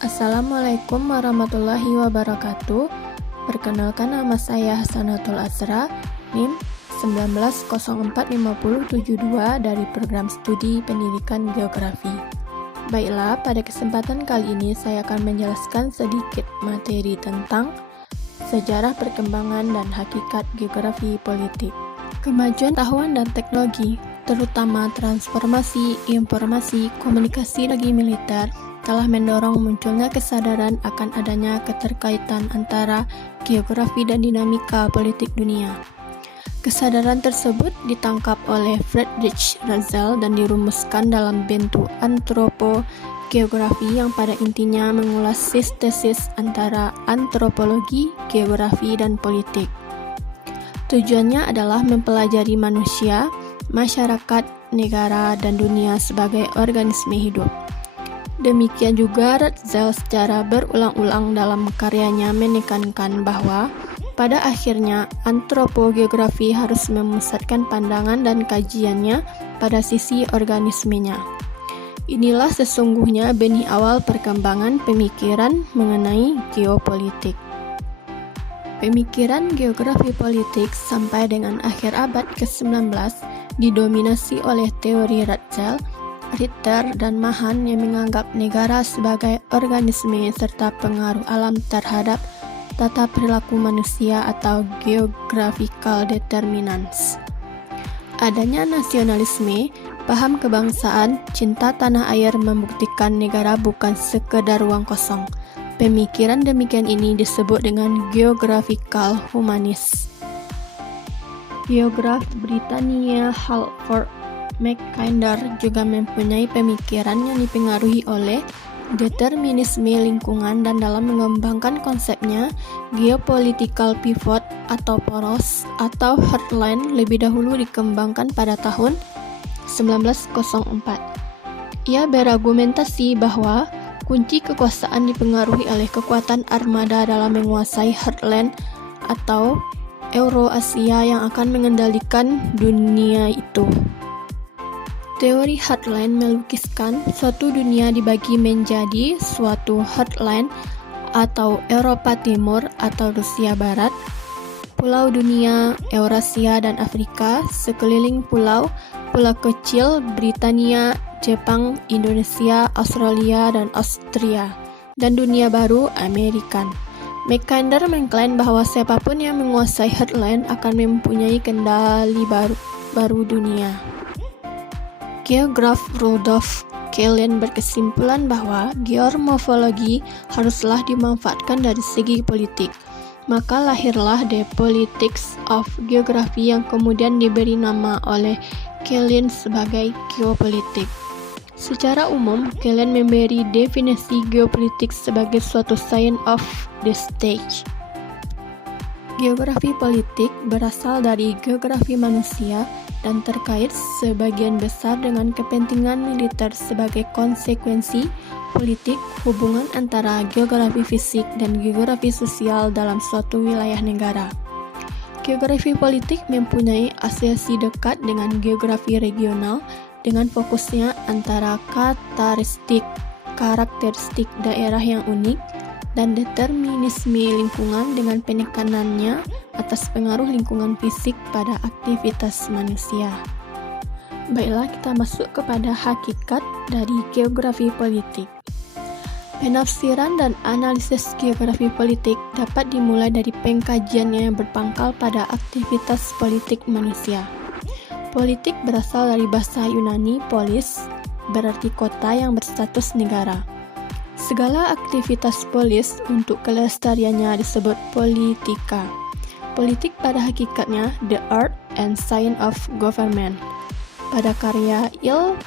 Assalamualaikum warahmatullahi wabarakatuh. Perkenalkan, nama saya Hasanatul Azra, NIM 19045072 dari Program Studi Pendidikan Geografi. Baiklah, pada kesempatan kali ini saya akan menjelaskan sedikit materi tentang sejarah perkembangan dan hakikat geografi politik. Kemajuan pengetahuan dan teknologi, terutama transformasi informasi, komunikasi bagi militer, telah mendorong munculnya kesadaran akan adanya keterkaitan antara geografi dan dinamika politik dunia. Kesadaran tersebut ditangkap oleh Friedrich Ratzel dan dirumuskan dalam bentuk antropogeografi yang pada intinya mengulas sintesis antara antropologi, geografi, dan politik. Tujuannya adalah mempelajari manusia, masyarakat, negara, dan dunia sebagai organisme hidup. Demikian juga Ratzel secara berulang-ulang dalam karyanya menekankan bahwa pada akhirnya antropogeografi harus memusatkan pandangan dan kajiannya pada sisi organismenya. Inilah sesungguhnya benih awal perkembangan pemikiran mengenai geopolitik. Pemikiran geografi politik sampai dengan akhir abad ke-19 didominasi oleh teori Ratzel, Ritter, dan Mahan yang menganggap negara sebagai organisme serta pengaruh alam terhadap tata perilaku manusia atau geographical determinants. Adanya nasionalisme, paham kebangsaan, cinta tanah air membuktikan negara bukan sekedar ruang kosong. Pemikiran demikian ini disebut dengan geographical humanis. Geograf Britania Halford Mackinder juga mempunyai pemikiran yang dipengaruhi oleh determinisme lingkungan, dan dalam mengembangkan konsepnya geopolitical pivot atau poros atau heartland lebih dahulu dikembangkan pada tahun 1904. Ia berargumentasi bahwa kunci kekuasaan dipengaruhi oleh kekuatan armada dalam menguasai heartland atau Eurasia yang akan mengendalikan dunia itu. Teori heartland melukiskan suatu dunia dibagi menjadi suatu heartland atau Eropa Timur atau Rusia Barat, pulau dunia Eurasia dan Afrika, sekeliling pulau kecil Britania, Jepang, Indonesia, Australia, dan Austria, dan dunia baru Amerikan. Mackinder mengklaim bahwa siapapun yang menguasai heartland akan mempunyai kendali baru dunia. Geograf Rudolf Kellen berkesimpulan bahwa geomorfologi haruslah dimanfaatkan dari segi politik. Maka lahirlah The Politics of Geography yang kemudian diberi nama oleh Kellen sebagai geopolitik. Secara umum, Kellen memberi definisi geopolitik sebagai suatu science of the state. Geografi politik berasal dari geografi manusia dan terkait sebagian besar dengan kepentingan militer sebagai konsekuensi politik hubungan antara geografi fisik dan geografi sosial dalam suatu wilayah negara. Geografi politik mempunyai asosiasi dekat dengan geografi regional dengan fokusnya antara karakteristik daerah yang unik dan determinisme lingkungan dengan penekanannya atas pengaruh lingkungan fisik pada aktivitas manusia. Baiklah, kita masuk kepada hakikat dari geografi politik. Penafsiran dan analisis geografi politik dapat dimulai dari pengkajiannya yang berpangkal pada aktivitas politik manusia. Politik berasal dari bahasa Yunani polis, berarti kota yang berstatus negara. Segala aktivitas polis untuk kelestariannya disebut politika. Politik pada hakikatnya the art and science of government. Pada karya Il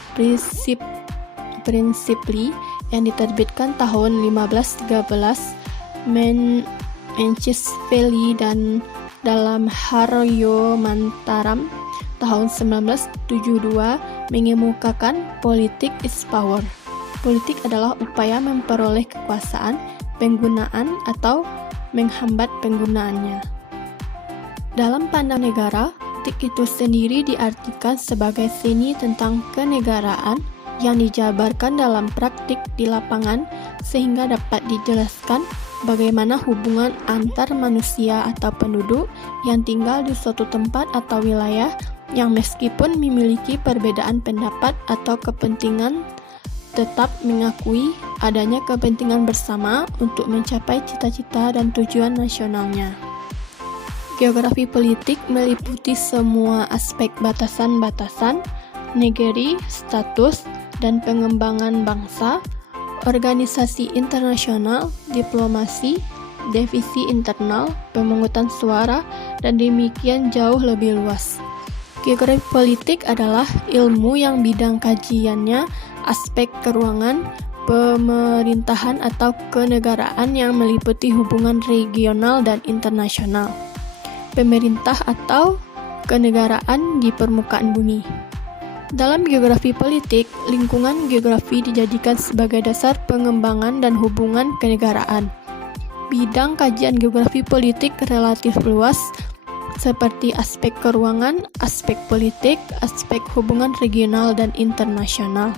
Principli yang diterbitkan tahun 1513, Machiavelli dan dalam Haryo Mantaram tahun 1972 mengemukakan politik is power. Politik adalah upaya memperoleh kekuasaan, penggunaan, atau menghambat penggunaannya. Dalam pandang negara, politik itu sendiri diartikan sebagai seni tentang kenegaraan, yang dijabarkan dalam praktik di lapangan sehingga dapat dijelaskan bagaimana hubungan antar manusia atau penduduk yang tinggal di suatu tempat atau wilayah yang meskipun memiliki perbedaan pendapat atau kepentingan tetap mengakui adanya kepentingan bersama untuk mencapai cita-cita dan tujuan nasionalnya. Geografi politik meliputi semua aspek batasan-batasan, negeri, status, dan pengembangan bangsa, organisasi internasional, diplomasi, divisi internal, pemungutan suara, dan demikian jauh lebih luas. Geografi politik adalah ilmu yang bidang kajiannya aspek keuangan, pemerintahan atau kenegaraan yang meliputi hubungan regional dan internasional, pemerintah atau kenegaraan di permukaan bumi. Dalam geografi politik, lingkungan geografi dijadikan sebagai dasar pengembangan dan hubungan kenegaraan. Bidang kajian geografi politik relatif luas, seperti aspek keuangan, aspek politik, aspek hubungan regional dan internasional.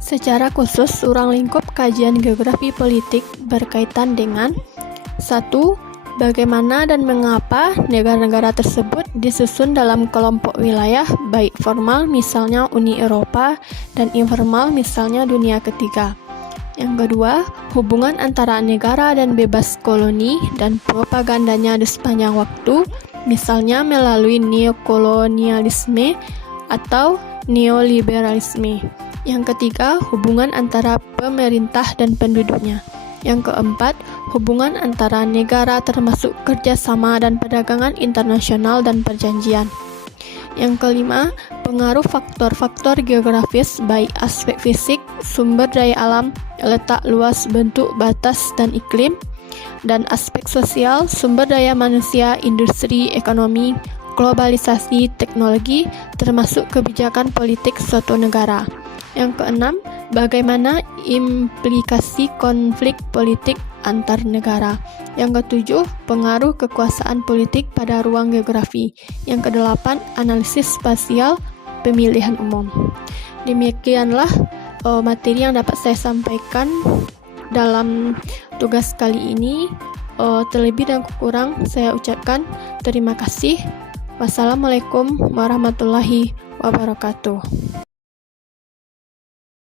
Secara khusus, ruang lingkup kajian geografi politik berkaitan dengan 1. Bagaimana dan mengapa negara-negara tersebut disusun dalam kelompok wilayah baik formal misalnya Uni Eropa dan informal misalnya dunia ketiga. Yang kedua, hubungan antara negara dan bebas koloni dan propagandanya di sepanjang waktu misalnya melalui neokolonialisme atau neoliberalisme. Yang ketiga, hubungan antara pemerintah dan penduduknya. Yang keempat, hubungan antara negara termasuk kerjasama dan perdagangan internasional dan perjanjian. Yang kelima, pengaruh faktor-faktor geografis baik aspek fisik, sumber daya alam, letak luas, bentuk, batas, dan iklim, dan aspek sosial, sumber daya manusia, industri, ekonomi, globalisasi, teknologi, termasuk kebijakan politik suatu negara. Yang keenam, bagaimana implikasi konflik politik antar negara. Yang ketujuh, pengaruh kekuasaan politik pada ruang geografi. Yang kedelapan, analisis spasial pemilihan umum. Demikianlah materi yang dapat saya sampaikan dalam tugas kali ini. Terlebih dan kurang saya ucapkan terima kasih. Wassalamualaikum warahmatullahi wabarakatuh.